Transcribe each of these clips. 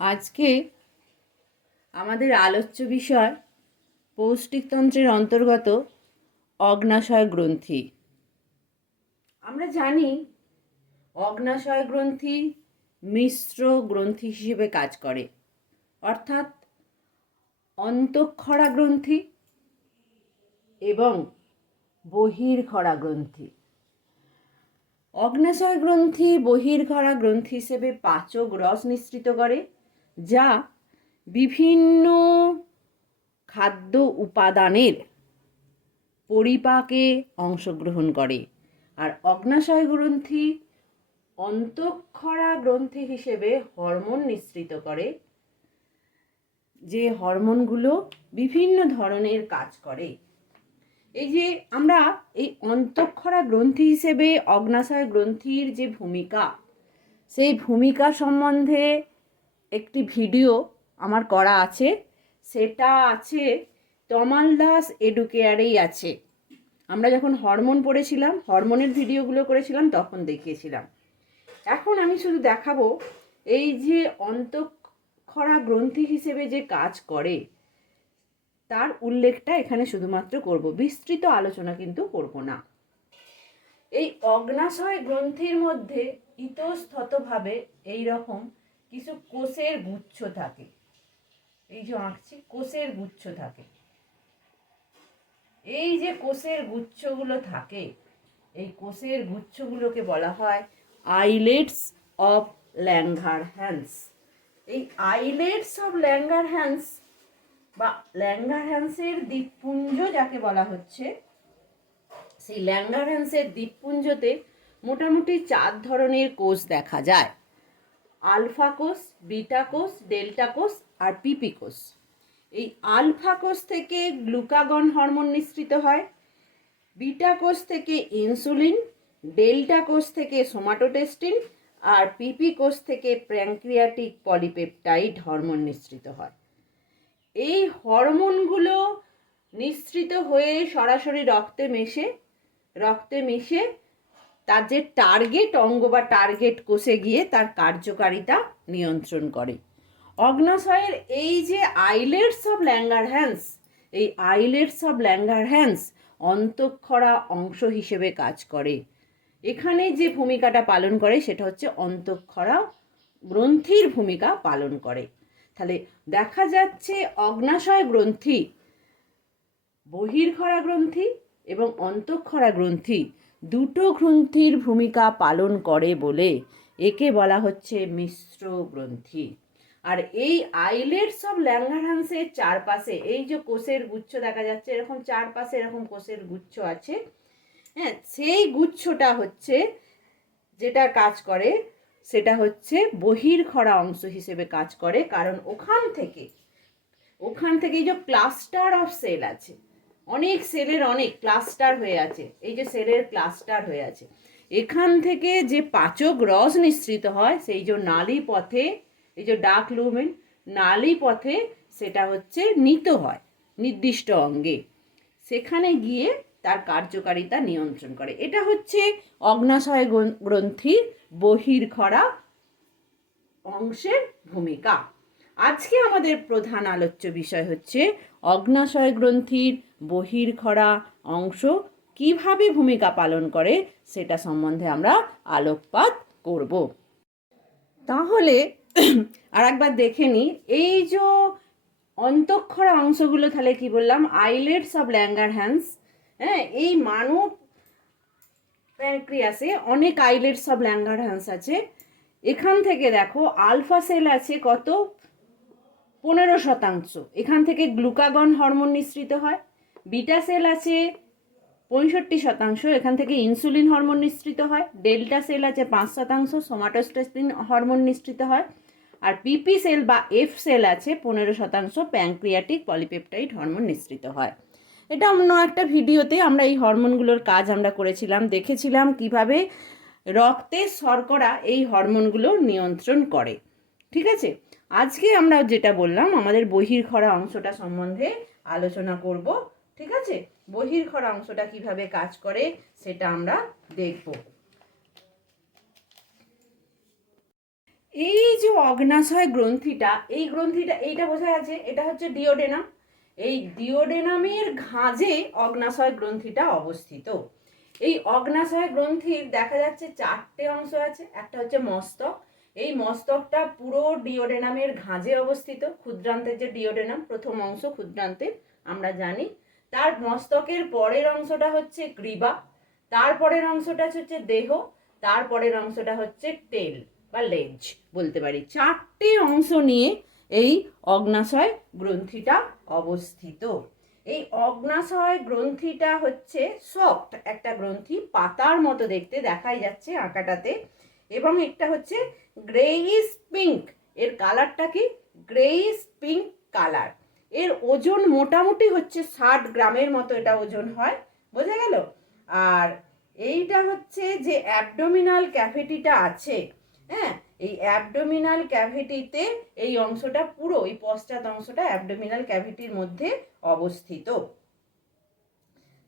আজকে আমাদের আলোচ্য বিষয় পৌষ্টিকতন্ত্রের অন্তর্গত অগ্ন্যাশয় গ্রন্থি। আমরা জানি অগ্ন্যাশয় গ্রন্থি মিশ্র গ্রন্থি হিসেবে কাজ করে, অর্থাৎ অন্তঃক্ষরা গ্রন্থি এবং বহির্ক্ষরা গ্রন্থি। অগ্ন্যাশয় গ্রন্থি বহির্ক্ষরা গ্রন্থি হিসেবে পাচক রস নিঃসৃত করে, যা বিভিন্ন খাদ্য উপাদানের পরিপাকে অংশগ্রহণ করে। আর অগ্ন্যাশয় গ্রন্থি অন্তঃক্ষরা গ্রন্থি হিসেবে হরমোন নিঃসৃত করে, যে হরমোনগুলো বিভিন্ন ধরনের কাজ করে। এই যে আমরা এই অন্তঃক্ষরা গ্রন্থি হিসেবে অগ্ন্যাশয় গ্রন্থির যে ভূমিকা, সেই ভূমিকা সম্বন্ধে একটি ভিডিও আমার করা আছে, সেটা আছে তমাল দাস এডুকেয়ারেই আছে। আমরা যখন হরমোন পড়েছিলাম, হরমোনের ভিডিওগুলো করেছিলাম, তখন দেখিয়েছিলাম। এখন আমি শুধু দেখাবো এই যে অন্তঃক্ষরা গ্রন্থি হিসেবে যে কাজ করে তার উল্লেখটা এখানে শুধুমাত্র করব, বিস্তৃত আলোচনা কিন্তু করব না। এই অগ্ন্যাশয় গ্রন্থির মধ্যে ইতস্ততভাবে এই রকম কিছু কোষের গুচ্ছ থাকে। এই যে আঁকছি, কোষের গুচ্ছ থাকে। এই যে কোষের গুচ্ছগুলো থাকে, এই কোষের গুচ্ছগুলোকে বলা হয় আইলেটস অফ ল্যাঙ্গারহ্যান্স। এই আইলেটস অফ ল্যাঙ্গারহ্যান্স বা ল্যাঙ্গারহ্যান্সের দ্বীপপুঞ্জ যাকে বলা হচ্ছে, সেই ল্যাঙ্গারহ্যান্সের দ্বীপপুঞ্জতে মোটামুটি 4 ধরনের কোষ দেখা যায়: আলফা কোষ, বিটা কোষ, ডেল্টা কোষ আর পিপি কোষ। এই আলফা কোষ থেকে গ্লুকাগন হরমোন নিঃসৃত হয়, বিটা কোষ থেকে ইনসুলিন, ডেল্টা কোষ থেকে সোমাটোটেস্টিন আর পিপি কোষ থেকে প্যানক্রিয়াটিক পলিপেপটাইড হরমোন নিঃসৃত হয়। এই হরমোনগুলো নিঃসৃত হয়ে সরাসরি রক্তে মিশে তার যে টার্গেট অঙ্গ বা টার্গেট কোষে গিয়ে তার কার্যকারিতা নিয়ন্ত্রণ করে। অগ্ন্যাশয়ের এই যে আইলেটস অফ ল্যাঙ্গারহ্যান্স, এই আইলেটস অফ ল্যাঙ্গারহ্যান্স অন্তঃক্ষরা অংশ হিসেবে কাজ করে। এখানে যে ভূমিকাটা পালন করে সেটা হচ্ছে অন্তঃক্ষরা গ্রন্থির ভূমিকা পালন করে। তাহলে দেখা যাচ্ছে অগ্ন্যাশয় গ্রন্থি, বহির্ক্ষরা গ্রন্থি এবং অন্তঃক্ষরা গ্রন্থি দুটো গ্রন্থির ভূমিকা পালন করে বলে একে বলা হচ্ছে মিশ্র গ্রন্থি। আর এই আইলেটস অফ ল্যাঙ্গারহ্যান্সের চারপাশে এই যে কোষের গুচ্ছ দেখা যাচ্ছে, এরকম চারপাশে এরকম কোষের গুচ্ছ আছে, হ্যাঁ, সেই গুচ্ছটা হচ্ছে যেটা কাজ করে সেটা হচ্ছে বহির্ক্ষরা অংশ হিসেবে কাজ করে। কারণ ওখান থেকে এই যে ক্লাস্টার অফ সেল আছে, অনেক সেলের অনেক ক্লাস্টার হয়ে আছে, এই যে সেলের ক্লাস্টার হয়ে আছে, এখান থেকে যে পাচক রস নিঃসৃত হয় সেই যে নালী পথে, এই যে ডাক লুমেন নালী পথে সেটা হচ্ছে নিত হয় নির্দিষ্ট অঙ্গে, সেখানে গিয়ে তার কার্যকারিতা নিয়ন্ত্রণ করে। এটা হচ্ছে অগ্ন্যাশয় গ্রন্থির বহির্ক্ষরা অংশের ভূমিকা। আজকে আমাদের প্রধান আলোচ্য বিষয় হচ্ছে অগ্ন্যাশয় গ্রন্থির বহির্ক্ষরা অংশ কিভাবে ভূমিকা পালন করে সেটা সম্বন্ধে আমরা আলোকপাত করব। তাহলে আর একবার দেখে নিই, এই যে অন্তঃক্ষরা অংশগুলো, তাহলে কি বললাম, আইলেটস অফ ল্যাঙ্গারহ্যান্স। হ্যাঁ, এই মানব প্যানক্রিয়াসে অনেক আইলেটস অফ ল্যাঙ্গারহ্যান্স আছে। এখান থেকে দেখো আলফা সেল আছে কত, 15%। এখান থেকে গ্লুকাগন হরমোন নিঃসৃত হয়। বিটা সেল আছে 65%, এখান থেকে ইনসুলিন হরমোন নিঃসৃত হয়। ডেল্টা সেল আছে 5%, সোমাটোস্টেস্টিন হরমোন নিঃসৃত হয়। আর পিপি সেল বা এফ সেল আছে 15%, প্যানক্রিয়াটিক পলিপেপটাইড হরমোন নিঃসৃত হয়। এটা অন্য একটা ভিডিওতে আমরা এই হরমোনগুলোর কাজ আমরা করেছিলাম, দেখেছিলাম কিভাবে রক্তে শর্করা এই হরমোনগুলো নিয়ন্ত্রণ করে। ঠিক আছে, আজকে আমরা যেটা বললাম আমাদের বহির্ক্ষরা অংশটা সম্বন্ধে আলোচনা করব। ঠিক আছে, বহির্ক্ষরা অংশটা কিভাবে কাজ করে সেটা আমরা দেখব। এই যে অগ্নাশয় গ্রন্থিটা, এই গ্রন্থিটা এইটা বোঝা যাচ্ছে, এটা হচ্ছে ডিওডেনাম। এই ডিওডেনামের ঘাঁজে অগ্নাশয় গ্রন্থিটা অবস্থিত। এই অগ্নাশয় গ্রন্থির দেখা যাচ্ছে 4টে অংশ আছে। একটা হচ্ছে মস্তক, এই মস্তকটা পুরো ডিওডেনামের ঘাঁজে অবস্থিত। ক্ষুদ্রান্তের যে ডিওডেনাম প্রথম অংশ ক্ষুদ্রান্তের আমরা জানি। তার মস্তকের পরের অংশটা হচ্ছে গ্রীবা, তারপরের অংশটা হচ্ছে দেহ, তারপরের অংশটা হচ্ছে টেল বা লেজ বলতে পারি। 4টে অংশ নিয়ে এই অগ্নাশয় গ্রন্থিটা অবস্থিত। এই অগ্নাশয় গ্রন্থিটা হচ্ছে সফট একটা গ্রন্থি, পাতার মতো দেখতে দেখাই যাচ্ছে আঁকাটাতে। এবং একটা হচ্ছে গ্রেইশ পিঙ্ক, এর কালারটা কি গ্রেইশ পিঙ্ক কালার। এর ওজন মোটামুটি হচ্ছে 60 গ্রামের মতো এটা ওজন হয়, বোঝা গেল। আর এইটা হচ্ছে যে অ্যাবডোমিনাল ক্যাভিটিটা আছে, হ্যাঁ, এই অ্যাবডোমিনাল ক্যাভিটিতে এই অংশটা পুরো এই পশ্চাৎ অংশটা অ্যাবডোমিনাল ক্যাভিটির মধ্যে অবস্থিত।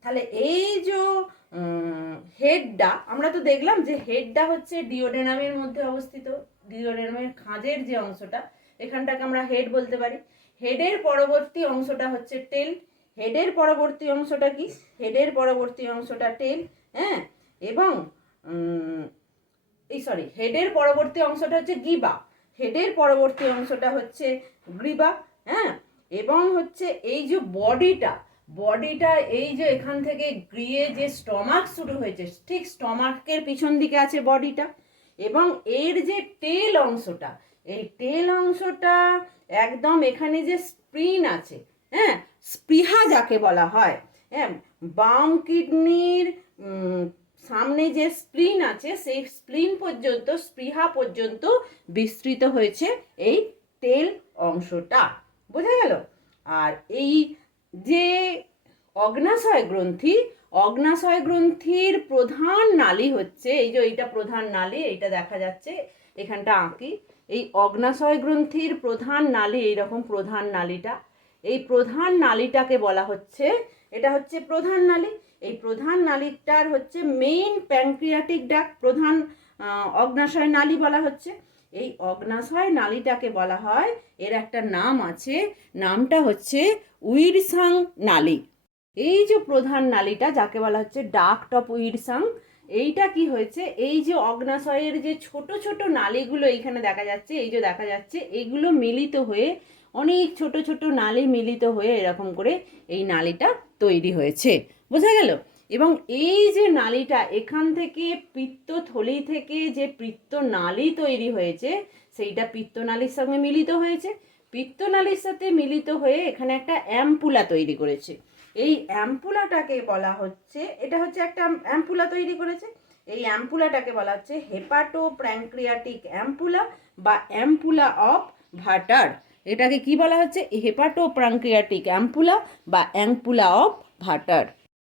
তাহলে এই যে হেডটা আমরা তো দেখলাম যে হেডটা হচ্ছে ডিওডেনামের মধ্যে অবস্থিত, ডিওডেনামের খাঁজের যে অংশটা এখানটাকে আমরা হেড বলতে পারি। হেডের পরবর্তী অংশটা হচ্ছে টেল, হেডের পরবর্তী অংশটা কি, হেডের পরবর্তী অংশটা টেল, হ্যাঁ। এবং হেডের পরবর্তী অংশটা হচ্ছে গিবা, হেডের পরবর্তী অংশটা হচ্ছে গ্রীবা, হ্যাঁ। এবং হচ্ছে এই যে বডিটা এই যে এখান থেকে গিয়ে যে স্টমাক শুরু হয়েছে, ঠিক স্টমাকের পিছন দিকে আছে বডিটা। এবং এর যে টেল অংশটা, এই টেল অংশটা একদম এখানে যে স্প্রিন আছে, হ্যাঁ, স্পৃহা যাকে বলা হয়, হ্যাঁ, বাম কিডনির সামনে যে স্প্লিন আছে সেই স্প্লিন পর্যন্ত, স্পৃহা পর্যন্ত বিস্তৃত হয়েছে এই টেল অংশটা, বোঝা গেল। আর এই যে অগ্নাশয় গ্রন্থি, অগ্নাশয় গ্রন্থির প্রধান নালী হচ্ছে এই যে এইটা প্রধান নালী, এইটা দেখা যাচ্ছে এখানটা আঁকি। এই অগ্নাশয় গ্রন্থির প্রধান নালী, এইরকম প্রধান নালীটা, এই প্রধান নালীটাকে বলা হচ্ছে, এটা হচ্ছে প্রধান নালী। এই প্রধান নালীটার হচ্ছে মেইন প্যানক্রিয়াটিক ডাক্ট, প্রধান অগ্নাশয় নালী বলা হচ্ছে। এই অগ্নাশয় নালীটাকে বলা হয়, এর একটা নাম আছে, নামটা হচ্ছে উইরসাং নালী। এই যে প্রধান নালীটা যাকে বলা হচ্ছে ডাক্ট অফ উইরসাং, এইটা কি হয়েছে, এই যে অগ্নাশয়ের যে ছোট ছোট নালীগুলো এইখানে দেখা যাচ্ছে, এই যে দেখা যাচ্ছে, এইগুলো মিলিত হয়ে অনেক ছোট ছোট নালী মিলিত হয়ে এরকম করে এই নালীটা তৈরি হয়েছে, বোঝা গেল। এবং এই যে নালীটা এখান থেকে পিত্তথলি থেকে যে পিত্তনালী তৈরি হয়েছে, সেইটা পিত্তনালীর সঙ্গে মিলিত হয়েছে, পিত্তনালীর সাথে মিলিত হয়ে এখানে একটা অ্যাম্পুলা তৈরি করেছে। এই অ্যাম্পুলাটাকে বলা হচ্ছে, এটা হচ্ছে একটা অ্যাম্পুলা তৈরি করেছে, এই অ্যাম্পুলাটাকে বলা হচ্ছে হেপাটো প্যানক্রিয়াটিক অ্যাম্পুলা বা অ্যাম্পুলা অফ ভাটার। এটাকে কি বলা হচ্ছে, হেপাটো প্যানক্রিয়াটিক অ্যাম্পুলা বা অ্যাম্পুলা অফ ভাটার।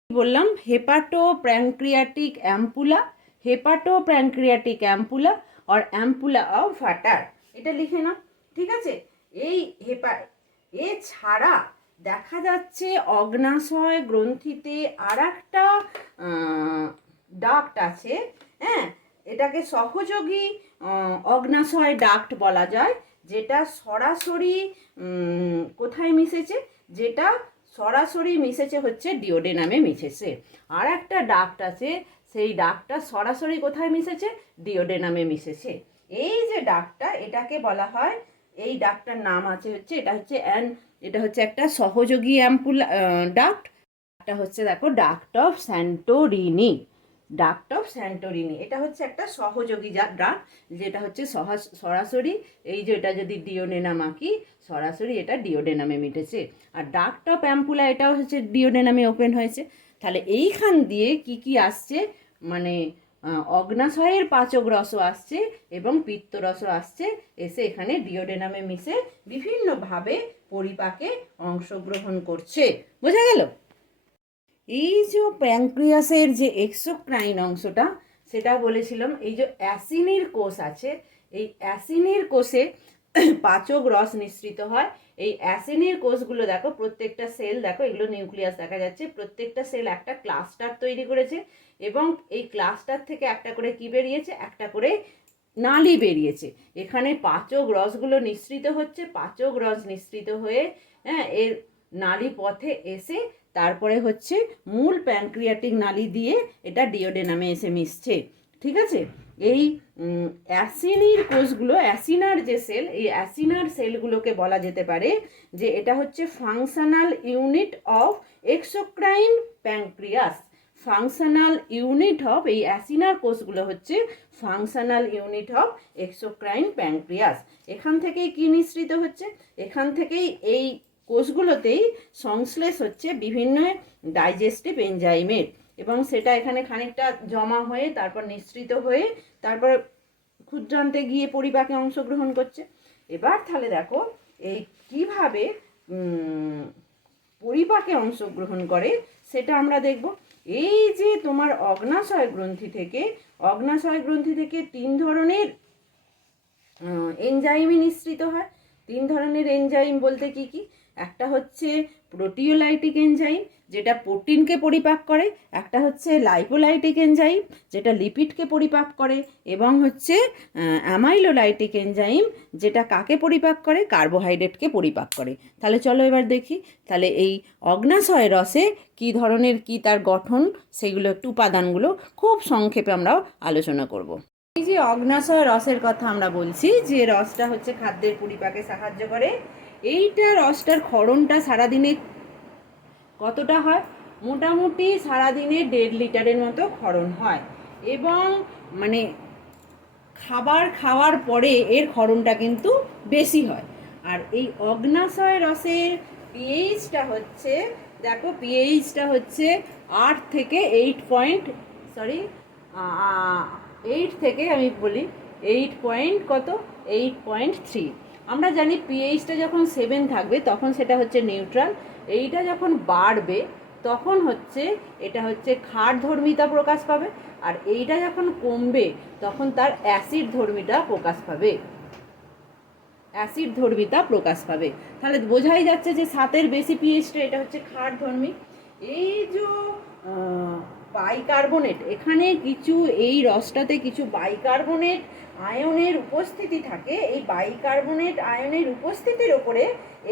বললাম hepatopancreatic ampulla, hepatopancreatic ampulla আর অ্যাম্পুলা অফ ভাটার, এটা লিখে নাও, ঠিক আছে। এই এছাড়া দেখা যাচ্ছে অগ্নাশয় গ্রন্থিতে আর একটা ডাক্ট আছে, হ্যাঁ, এটাকে সহযোগী অগ্নাশয় ডাক্ট বলা যায়, যেটা সরাসরি কোথায় মিশেছে, যেটা সরাসরি মিশেছে হচ্ছে ডিওডেনামে মিশেছে। আর একটা ডাক্ট আছে, সেই ডাক্টটা সরাসরি কোথায় মিশেছে, ডিওডেনামে মিশেছে। এই যে ডাক্টটা, এটাকে বলা হয়, এই ডাক্টটার নাম আছে হচ্ছে, এটা হচ্ছে একটা সহযোগী অ্যাম্পুলা ডাক্ট। এটা হচ্ছে দেখো duct of Santorini, duct of Santorini, এটা হচ্ছে একটা সহযোগী ডাক্ট, যেটা হচ্ছে সরাসরি এই যে এটা যদি ডিওডেনাম আঁকি, সরাসরি এটা ডিওডেনামে মিটেছে। আর ডাক্ট অফ অ্যাম্পুলা এটাও হচ্ছে ডিওডেনামে ওপেন হয়েছে। তাহলে এইখান দিয়ে কি কি আসছে, মানে অগ্নাশয়ের পাচক রসও আসছে এবং পিত্তরসও আসছে, এসে এখানে ডিওডেনামে মিশে বিভিন্নভাবে পরিপাকে অংশগ্রহণ করছে, বোঝা গেল। এই যে প্যানক্রিয়াসের যে এক্সোক্রাইন অংশটা, সেটা বলেছিলাম, এই যে অ্যাসিনির কোষ আছে, এই অ্যাসিনির কোষে পাচক রস নিঃসৃত হয়। এই অ্যাসিনির কোষগুলো দেখো, প্রত্যেকটা সেল দেখো, এগুলো নিউক্লিয়াস দেখা যাচ্ছে, প্রত্যেকটা সেল একটা ক্লাস্টার তৈরি করেছে এবং এই ক্লাস্টার থেকে একটা করে কি বেরিয়েছে, একটা করে নালি বেরিয়েছে, এখানে পাচক রসগুলো নিঃসৃত হচ্ছে, পাচক রস নিঃসৃত হয়ে এর নালি পথে এসে তারপরে হচ্ছে মূল প্যানক্রিয়াটিক নালি দিয়ে এটা ডিওডেনামে এসে মিশছে। ঠিক আছে, এই অ্যাসিনির কোষগুলো, অ্যাসিনার যে সেল, এই অ্যাসিনার সেলগুলোকে বলা যেতে পারে যে এটা হচ্ছে functional unit of exocrine pancreas. Functional unit of, এই অ্যাসিনার কোষগুলো হচ্ছে functional unit of exocrine pancreas. এখান থেকেই কি নিঃসৃত হচ্ছে, এখান থেকেই এই কোষগুলোতেই সংশ্লেষ হচ্ছে বিভিন্ন ডাইজেস্টিভ এনজাইমের, এবং সেটা এখানে খানিকটা জমা হয়ে তারপর নিঃসৃত হয়ে তারপর ক্ষুদ্রান্তে গিয়ে পরিপাকে অংশগ্রহণ করছে। এবার তাহলে দেখো এই কিভাবে পরিপাকে অংশগ্রহণ করে সেটা আমরা দেখব। এই যে তোমার অগ্নাশয় গ্রন্থি থেকে 3 ধরনের এনজাইমই নিঃসৃত হয়। 3 ধরনের এনজাইম বলতে কি কি? একটা হচ্ছে প্রোটিওলাইটিক এনজাইম যেটা প্রোটিনকে পরিপাক করে, একটা হচ্ছে লাইপোলাইটিক এনজাইম যেটা লিপিডকে পরিপাক করে, এবং হচ্ছে অ্যামাইলোলাইটিক এনজাইম যেটা কাকে পরিপাক করে? কার্বোহাইড্রেটকে পরিপাক করে। তাহলে চলো এবার দেখি তাহলে এই অগ্নাশয় রসে কি ধরনের কি তার গঠন, সেগুলো একটু উপাদানগুলো খুব সংক্ষেপে আমরা আলোচনা করব। এই যে অগ্নাশয় রসের কথা আমরা বলছি, যে রসটা হচ্ছে খাদ্যের পরিপাকে সাহায্য করে, এইটা রসটার ক্ষরণটা সারাদিনে কতটা হয়? মোটামুটি সারাদিনে 1.5 লিটারের মতো ক্ষরণ হয়, এবং মানে খাবার খাওয়ার পরে এর ক্ষরণটা কিন্তু বেশি হয়। আর এই অগ্নাশয় রসের পিএইচটা হচ্ছে, দেখো পিএইচটা হচ্ছে 8 থেকে 8 থেকে আমি বলি 8.3। আমরা জানি পিএইচটা যখন 7 থাকবে তখন সেটা হচ্ছে নিউট্রাল, এইটা যখন বাড়বে তখন হচ্ছে এটা হচ্ছে ক্ষার ধর্মিতা প্রকাশ পাবে, আর এইটা যখন কমবে তখন তার অ্যাসিড ধর্মিতা প্রকাশ পাবে। তাহলে বোঝাই যাচ্ছে যে 7-এর বেশি পিএইচটা এটা হচ্ছে ক্ষার ধর্মী। এই যে বাইকার্বনেট, এখানে কিছু এই রসটাতে কিছু বাইকার্বনেট আয়নের উপস্থিতি থাকে, এই বাইকার্বনেট আয়নের উপস্থিতির ওপরে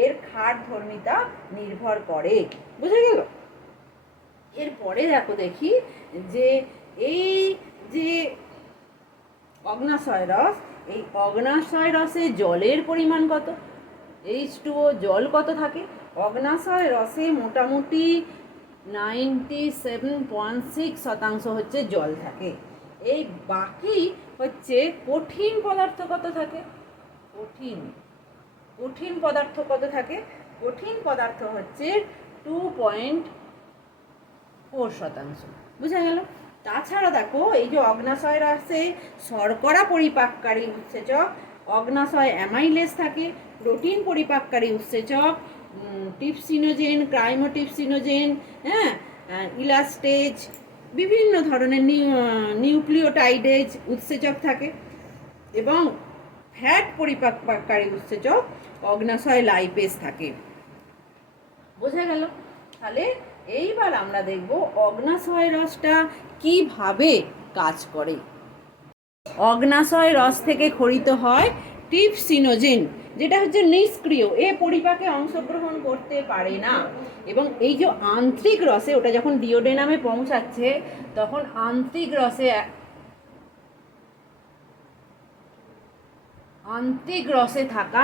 এর ক্ষার ধর্মিতা নির্ভর করে। বুঝা গেল? এরপরে দেখি যে এই যে অগ্নাশয় রস, এই অগ্নাশয় রসে জলের পরিমাণ কত? H2O জল কত থাকে? অগ্নাশয় রসে মোটামুটি 97.6% হচ্ছে জল থাকে। এই বাকি হচ্ছে কঠিন পদার্থ কত থাকে? কঠিন পদার্থ কত থাকে? কঠিন পদার্থ হচ্ছে 2.4%। বুঝা গেল? তাছাড়া দেখো এই যে অগ্নাশয় রসে শর্করা পরিপাককারী উৎসেচক, অগ্নাশয় অ্যামাইলেজ থাকে, প্রোটিন পরিপাককারী উৎসেচক, টিপসিনোজেন, ক্রাইমোটিপসিনোজেন, ইলাস্টেজ, বিভিন্ন ধরনের নিউক্লিওটাইডেজ উৎসেচক থাকে, এবং ফ্যাট পরিপাককারী উৎসেচক অগ্নাশয় লাইপেজ থাকে। বোঝা গেল? তাহলে এইবার আমরা দেখব অগ্নাশয় রসটা কিভাবে কাজ করে। অগ্নাশয় রস থেকে ক্ষরিত হয় টিপসিনোজেন, যেটা হচ্ছে নিষ্ক্রিয়, এ পরিপাকে অংশগ্রহণ করতে পারে না, এবং এই যে আন্ত্রিক রসে, ওটা যখন ডিওডেনামে পৌঁছাচ্ছে তখন আন্ত্রিক রসে থাকা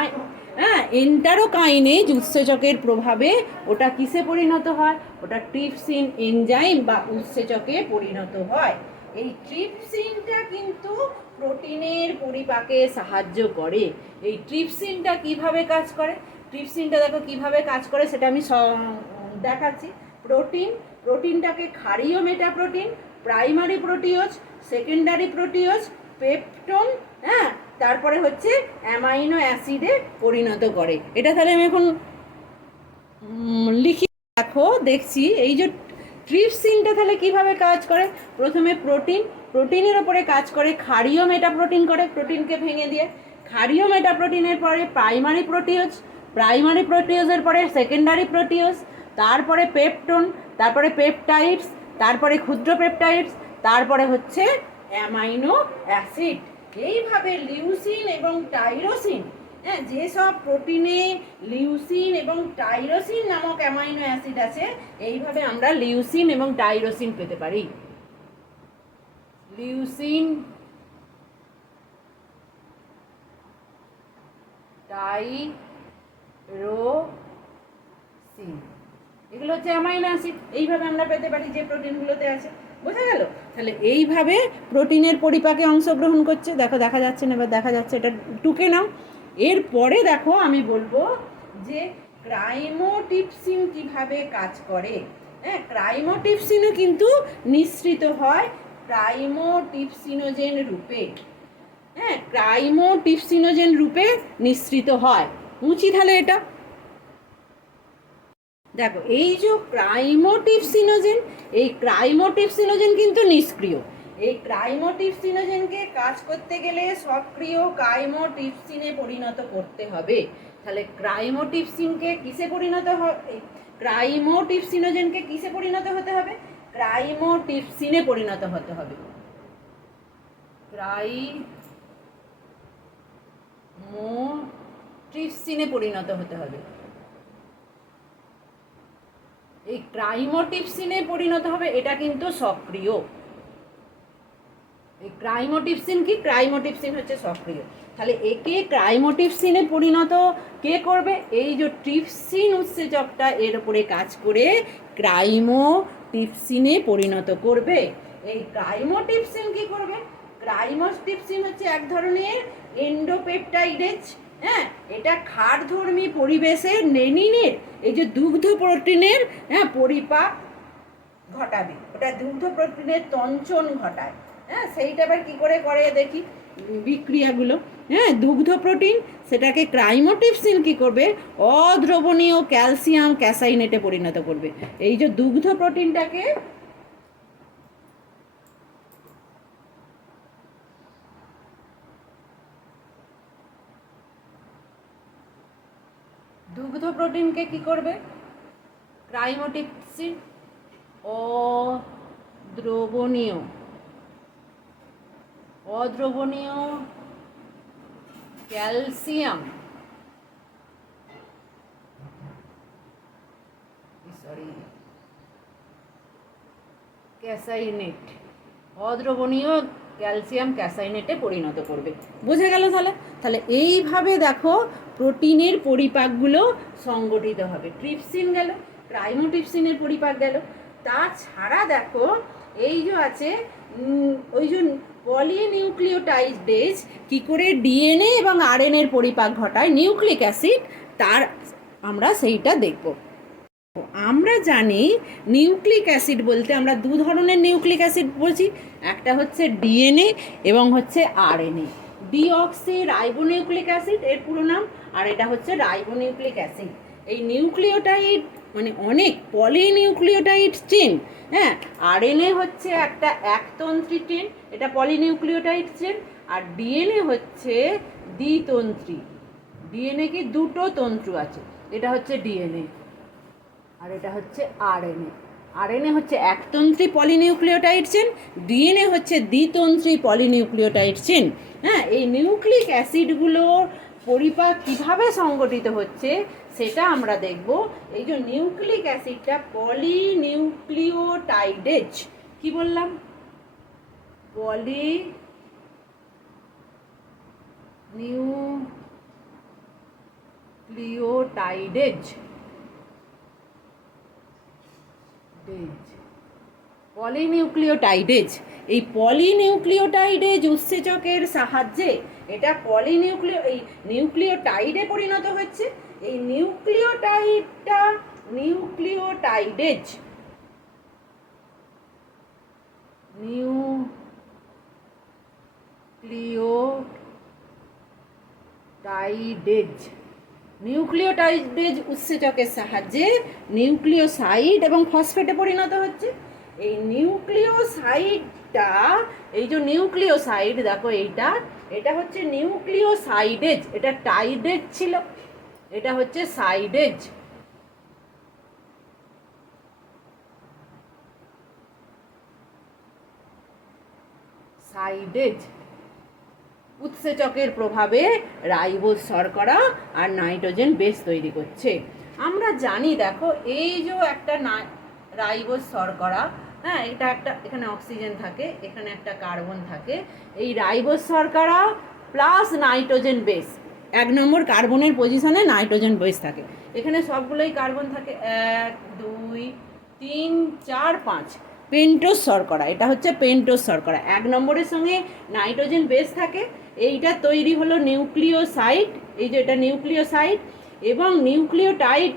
এন্টারোকাইনেজ উৎসেচকের প্রভাবে ওটা কিসে পরিণত হয়? ওটা ট্রিপসিন এনজাইম বা উৎসেচকে পরিণত হয়। এই ট্রিপসিনটা কিন্তু প্রোটিনের পরিপাকে সাহায্য করে। এই ট্রিপসিনটা কিভাবে কাজ করে? ট্রিপসিনটা দেখো কিভাবে কাজ করে সেটা আমি দেখাচ্ছি। প্রোটিনটাকে ক্ষারীয় মেটাপ্রোটিন, primary proteose, secondary proteose, peptone, তারপরে হচ্ছে অ্যামাইনো অ্যাসিডে পরিণত করে। এটা তাহলে আমি এখন লিখি, দেখো দেখছি এই যে ট্রিপসিনটা তাহলে কিভাবে কাজ করে। প্রথমে প্রোটিনের ওপরে কাজ করে ক্ষারীয় মেটাপ্রোটিন করে, প্রোটিনকে ভেঙে দিয়ে। ক্ষারীয় মেটাপ্রোটিনের পরে প্রাইমারি প্রোটিওজের পরে সেকেন্ডারি প্রোটিওজ, তারপরে পেপটোন, তারপরে পেপটাইডস, তারপরে ক্ষুদ্র পেপটাইডস, তারপরে হচ্ছে অ্যামাইনো অ্যাসিড। এইভাবে লিউসিন এবং টাইরোসিন, হ্যাঁ, যেসব প্রোটিনে লিউসিন এবং টাইরোসিন নামক অ্যামাইনো অ্যাসিড আছে, এইভাবে আমরা লিউসিন এবং টাইরোসিন পেতে পারি। লিউসিন, টাইরোসিন, এগুলো হচ্ছে অ্যামাইনো অ্যাসিড, এইভাবে আমরা পেতে পারি যে প্রোটিনগুলোতে আছে। বোঝা গেল? তাহলে এইভাবে প্রোটিনের পরিপাকে অংশগ্রহণ করছে। দেখো দেখা যাচ্ছে না, এবার দেখা যাচ্ছে, এটা টুকে নাও। এরপরে দেখো আমি বলবো যে ক্রাইমোটিপসিন কিভাবে কাজ করে। হ্যাঁ, ক্রাইমোটিপসিনও কিন্তু নিঃসৃত হয় ক্রাইমোটিপসিনোজেন রূপে। হ্যাঁ, ক্রাইমোটিপসিনোজেন রূপে নিঃসৃত হয়। মুছি তাহলে এটা। দেখো এই যে ক্রাইমোটিপসিনোজেন, এই ক্রাইমোটিপসিনোজেন কিন্তু নিষ্ক্রিয়। এই ক্রাইমোটিপসিনোজেনকে কাজ করতে গেলে সক্রিয় ক্রাইমোটিপসিনে পরিণত করতে হবে। তাহলে ক্রাইমোটিপসিনকে কিসে পরিণত হবে? ক্রাইমোটিপসিনোজেনকে কিসে পরিণত হতে হবে? ক্রাইমোটিপসিনে পরিণত হতে হবে। ক্রাইমোটিপসিনে পরিণত হতে হবে। এই ক্রাইমোটিপসিনে পরিণত হবে, এটা কিন্তু সক্রিয়। এই ক্রাইমোটিপসিন কি? ক্রাইমোটিপসিন হচ্ছে সক্রিয়। তাহলে একে ক্রাইমোটিপসিনে পরিণত কে করবে? এই যে ট্রিপসিন উৎসেচকটা এর উপরে কাজ করে ক্রাইমোটিপসিনে পরিণত করবে। এই ক্রাইমোটিপসিন কি করবে? ক্রাইমোটিপসিন হচ্ছে এক ধরনের এন্ডোপেপটাইডেজ। হ্যাঁ, এটা ক্ষারধর্মী পরিবেশে নেনিনের, এই যে দুগ্ধ প্রোটিনের, হ্যাঁ, পরিপাক ঘটাবে। ওটা দুগ্ধ প্রোটিনের তঞ্চন ঘটায়। হ্যাঁ, সেইটা আবার কী করে করে দেখি বিক্রিয়াগুলো। হ্যাঁ, দুগ্ধ প্রোটিন সেটাকে ক্রাইমোটিপসিন কী করবে? অদ্রবণীয় ক্যালসিয়াম ক্যাসাইনেটে পরিণত করবে। এই যে দুগ্ধ প্রোটিনটাকে দুগ্ধ প্রোটিনকে কি করবে? ক্রাইমোটিপসিন অদ্রবণীয় ক্যালসিয়াম ক্যাসাইনেট, অদ্রবণীয় ক্যালসিয়াম ক্যাসাইনেটে পরিণত করবে। বোঝা গেল? তাহলে এইভাবে দেখো প্রোটিনের পরিপাকগুলো সংগঠিত হবে। ট্রিপসিন গেল, ক্রাইমোটিপসিনের পরিপাক গেল। তাছাড়া দেখো এই যে আছে ওই যে পলিনিউক্লিওটাইডেজ কি করে ডিএনএ এবং আরএনএর পরিপাক ঘটায়, নিউক্লিক অ্যাসিড, তার আমরা সেইটা দেখব। আমরা জানি নিউক্লিক অ্যাসিড বলতে আমরা দু ধরনের নিউক্লিক অ্যাসিড বলছি, একটা হচ্ছে ডিএনএ এবং হচ্ছে আরএনএ। ডিঅক্সি রাইবোনিউক্লিক অ্যাসিড এর পুরো নাম, আর এটা হচ্ছে রাইবোনিউক্লিক অ্যাসিড। এই নিউক্লিওটাইড মানে অনেক পলিনিউক্লিওটাইড চেন। হ্যাঁ, আরএনএ হচ্ছে একটা একতন্ত্রী চেন, এটা পলিনিউক্লিওটাইড চেন। আর ডিএনএ হচ্ছে দ্বিতন্ত্রী। ডিএনএ কি? দুটো তন্তু আছে, এটা হচ্ছে ডিএনএ, আর এটা হচ্ছে আরএনএ। আরএনএ হচ্ছে একতন্ত্রী পলিনিউক্লিওটাইড চেন, ডিএনএ হচ্ছে দ্বিতন্ত্রী পলিনিউক্লিওটাইড চেন। হ্যাঁ, এই নিউক্লিক অ্যাসিডগুলোর পরিপাক কিভাবে সংগঠিত হচ্ছে সেটা আমরা দেখব। এই যে নিউক্লিক অ্যাসিডটা পলিনিউক্লিওটাইডেজ, কি বললাম? পলিনিউক্লিওটাইডেজ, পলিনিউক্লিওটাইডেজ। এই পলিনিউক্লিওটাইডেজ উৎসেচকের সাহায্যে এটা এই নিউক্লিওটাইডে পরিণত হচ্ছে। এই নিউক্লিওটাইডেজ নিউক্লিওটাইডেজ উৎসেচকের সাহায্যে নিউক্লিওসাইড এবং ফসফেটে পরিণত হচ্ছে। এই নিউক্লিওসাইডটা, এই যে নিউক্লিওসাইড দেখো এটা হচ্ছে নিউক্লিওসাইডেজ, এটা টাইডেজ ছিল, এটা হচ্ছে সাইডেজ। সাইডেজ উৎসেচকের প্রভাবে রাইবোজ শর্করা আর নাইট্রোজেন বেস তৈরি করছে। আমরা জানি দেখো এই যে একটা রাইবোজ শর্করা, হ্যাঁ, এটা একটা, এখানে অক্সিজেন থাকে, এখানে একটা কার্বন থাকে, এই রাইবোজ শর্করা প্লাস নাইট্রোজেন বেস, 1 নম্বর কার্বনের পজিশনে নাইট্রোজেন বেস থাকে, এখানে সবগুলোই কার্বন থাকে, 1 2 3 4 5, পেন্টোজ শর্করা, এটা হচ্ছে পেন্টোজ শর্করা, 1 নম্বরের সঙ্গে নাইট্রোজেন বেস থাকে, এইটা তৈরি হলো নিউক্লিওসাইড, এই যে এটা নিউক্লিওসাইড, এবং নিউক্লিওটাইড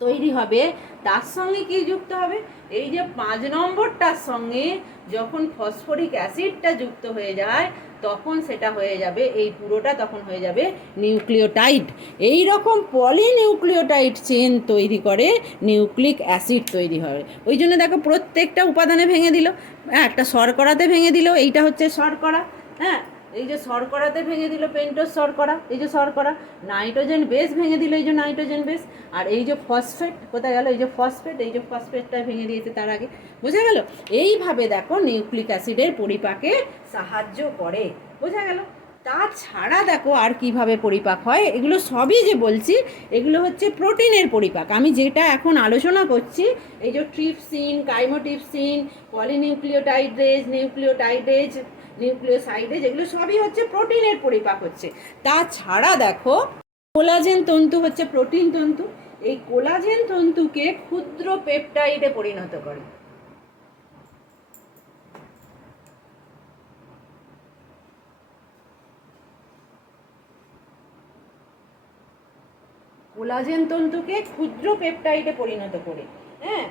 তৈরি হবে, তার সঙ্গে কি যুক্ত হবে, এই যে 5 নম্বরটার সঙ্গে যখন ফসফরিক অ্যাসিডটা যুক্ত হয়ে যায় তখন সেটা হয়ে যাবে, এই পুরোটা তখন হয়ে যাবে নিউক্লিওটাইড। এই রকম পলিনিউক্লিওটাইড চেন তৈরি করে নিউক্লিক অ্যাসিড তৈরি হয়। ওই জন্য দেখো প্রত্যেকটা উপাদানে ভেঙে দিল, হ্যাঁ, একটা শর্করাতে ভেঙে দিল, এইটা হচ্ছে শর্করা, হ্যাঁ, এই যে শর্করাতে ভেঙে দিল পেন্টোজ শর্করা, এই যে শর্করা, নাইট্রোজেন বেস ভেঙে দিল, এই যে নাইট্রোজেন বেস, আর এই যে ফসফেট কোথায় গেল, এই যে ফসফেট, এই যে ফসফেটটা ভেঙে দিয়েছে তার আগে, বোঝা গেল? এইভাবে দেখো নিউক্লিক অ্যাসিডের পরিপাকে সাহায্য করে, বোঝা গেল? তাছাড়া দেখো আর কিভাবে পরিপাক হয়, এগুলো সবই যে বলছি এগুলো হচ্ছে প্রোটিনের পরিপাক। আমি যেটা এখন আলোচনা করছি, এই যে ট্রিপসিন, কাইমোটিপসিন, পলিনিউক্লিওটাইডেজ, নিউক্লিওটাইডেজ, নিউক্লিওসাইডেজ, এগুলো সবই হচ্ছে প্রোটিনের পরিপাক হচ্ছে। তাছাড়া দেখো কোলাজেন তন্তু হচ্ছে প্রোটিন তন্তু, এই কোলাজেন তন্তুকে ক্ষুদ্র পেপটাইডে পরিণত করে। কোলাজেন তন্তুকে ক্ষুদ্র পেপটাইডে পরিণত করে, হ্যাঁ,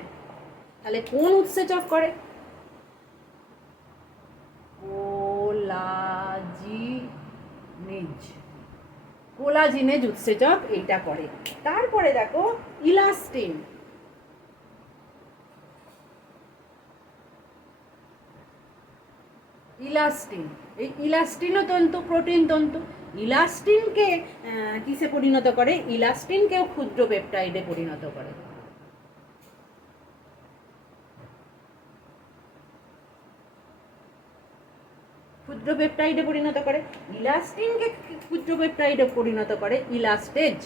তাহলে কোন উৎসেচক করে? কোলাজিনেজ উৎসেচক এইটা করে। তারপরে দেখো ইলাস্টিন, ইলাস্টিন, এই ইলাস্টিনও তন্তু, প্রোটিন তন্তু, ইলাস্টিনকে কিসে পরিণত করে? ইলাস্টিনকেও ক্ষুদ্র পেপটাইডে পরিণত করে। ক্ষুদ্র পেপটাইডে পরিণত করে, ইলাস্টিনকে ক্ষুদ্র পেপটাইডে পরিণত করে ইলাস্টেজ,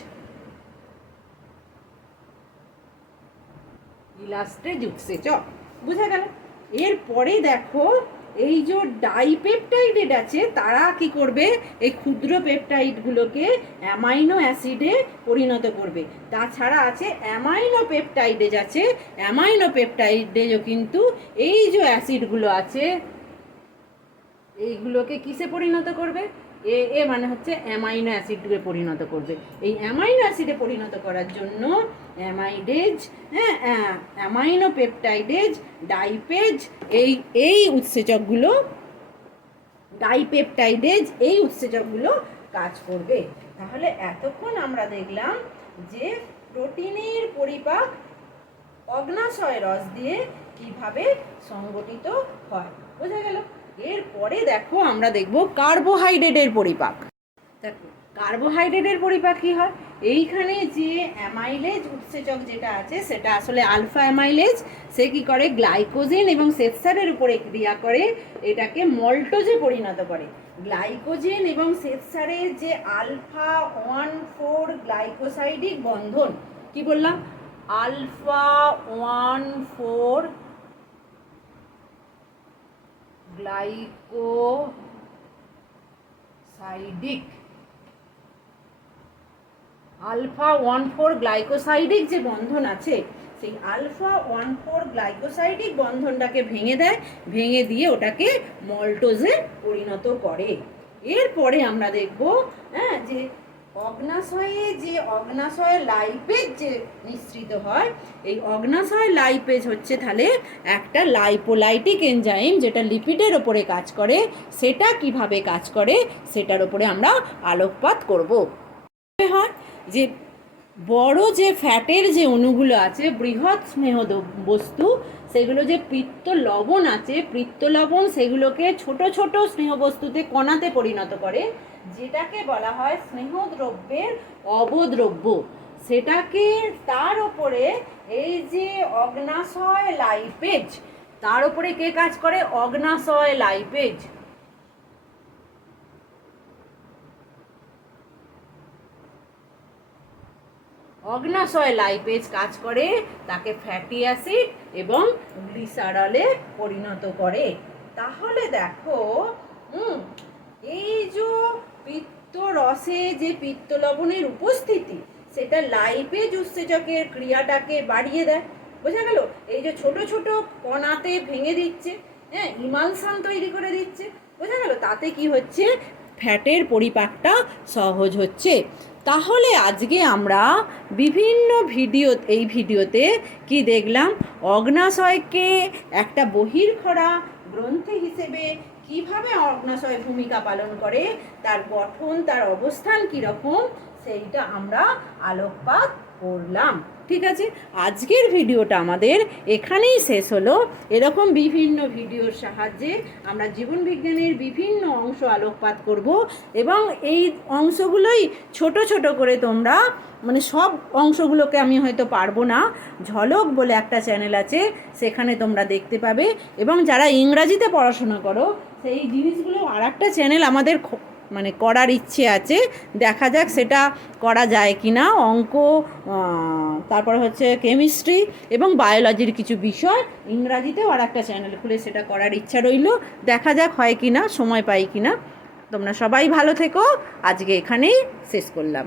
ইলাস্টেজ উৎসেচক, বুঝা গেল? এরপরে দেখো এই যে ডাইপেপটাইড আছে তারা কি করবে, এই ক্ষুদ্র পেপটাইডগুলোকে অ্যামাইনো অ্যাসিডে পরিণত করবে। তাছাড়া আছে অ্যামাইনো পেপটাইডেজ আছে, অ্যামাইনো পেপটাইডেজও কিন্তু এই যে অ্যাসিডগুলো আছে এইগুলোকে কিসে পরিণত করবে? এ মানে হচ্ছে অ্যামাইনো অ্যাসিডকে পরিণত করবে। এই অ্যামাইনো অ্যাসিডে পরিণত করার জন্য অ্যামাইডেজ, হ্যাঁ, অ্যামাইনো পেপটাইডেজ, ডাইপেজ, এই উৎসেচকগুলো, ডাইপেপটাইডেজ, এই উৎসেচকগুলো কাজ করবে। তাহলে এতক্ষণ আমরা দেখলাম যে প্রোটিনের পরিপাক অগ্নাশয় রস দিয়ে কিভাবে সংগঠিত হয়, বোঝা গেল? এরপরে দেখো আমরা দেখব কার্বোহাইড্রেটের পরিপাক। দেখো কার্বোহাইড্রেটের পরিপাক কি হয়, এইখানে যে অ্যামাইলেজ উৎসেচক যেটা আছে সেটা আসলে আলফা অ্যামাইলেজ, সে কি করে গ্লাইকোজেন এবং শ্বেতসারের উপরে ক্রিয়া করে এটাকে মল্টোজে পরিণত করে। গ্লাইকোজেন এবং শ্বেতসারের যে আলফা 1,4 গ্লাইকোসাইডিক বন্ধন, কি বললাম, আলফা 1,4 গ্লাইকোসাইডিক, আলফা 1,4 গ্লাইকোসাইডিক যে বন্ধন আছে সেই আলফা 1,4 গ্লাইকোসাইডিক বন্ধনটাকে ভেঙে দেয়, ভেঙে দিয়ে ওটাকে মল্টোজে পরিণত করে। এরপরে আমরা দেখব, হ্যাঁ, যে অগ্নাশয়ে যে অগ্নাশয় লাইপেজ যে নিঃসৃত হয়, এই অগ্নাশয় লাইপেজ হচ্ছে তাহলে একটা লাইপোলাইটিক এনজাইম যেটা লিপিডের ওপরে কাজ করে, সেটা কিভাবে কাজ করে সেটার ওপরে আমরা আলোকপাত করব। হয় যে বড় যে ফ্যাটের যে অণুগুলো আছে, বৃহৎ স্নেহ বস্তু, সেগুলো যে পিত্ত লবণ আছে, পিত্ত লবণ সেগুলোকে ছোট ছোট স্নেহবস্তুতে কণাতে পরিণত করে, যেটাকে বলা হয় স্নেহদ্রব্যের অবদ্রব্য। সেটাকে তার ওপরে এই যে অগ্নাশয় লাইপেজ, তার ওপরে কে কাজ করে? অগ্নাশয় লাইপেজ। অগ্নাশয় লাইপেজ কাজ করে তাকে ফ্যাটি অ্যাসিড এবং গ্লিসারলে পরিণত করে। তাহলে দেখো এই যে পিত্ত রসে যে পিত্ত লবণের উপস্থিতি সেটা লাইপেজ উৎসেচকের ক্রিয়াটাকে বাড়িয়ে দেয়। বোঝা গেল? এই যে ছোট ছোট কণাতে ভেঙে দিচ্ছে, হ্যাঁ, ইমালশন তৈরি করে দিচ্ছে। বোঝা গেল? তাতে কি হচ্ছে, ফ্যাটের পরিপাকটা সহজ হচ্ছে। তাহলে আজকে আমরা বিভিন্ন এই ভিডিওতে কি দেখলাম, অগ্নাশয়কে একটা বহির্খরা গ্রন্থি হিসেবে কিভাবে অগ্নাশয় ভূমিকা পালন করে, তার গঠন, তার অবস্থান কীরকম, সেইটা আমরা আলোকপাত করলাম। ঠিক আছে, আজকের ভিডিওটা আমাদের এখানেই শেষ হলো। এরকম বিভিন্ন ভিডিওর সাহায্যে আমরা জীবনবিজ্ঞানের বিভিন্ন অংশ আলোকপাত করব এবং এই অংশগুলোই ছোট ছোট করে তোমরা, মানে সব অংশগুলোকে আমি হয়তো পারবো না, ঝলক বলে একটা চ্যানেল আছে সেখানে তোমরা দেখতে পাবে। এবং যারা ইংরাজিতে পড়াশোনা করো সেই জিনিসগুলো আর একটা চ্যানেল আমাদের মানে করার ইচ্ছে আছে, দেখা যাক সেটা করা যায় কি না। অঙ্ক, তারপর হচ্ছে কেমিস্ট্রি এবং বায়োলজির কিছু বিষয় ইংরাজিতেও আর একটা চ্যানেল খুলে সেটা করার ইচ্ছা রইল। দেখা যাক হয় কি না, সময় পাই কি না। তোমরা সবাই ভালো থেকো, আজকে এখানেই শেষ করলাম।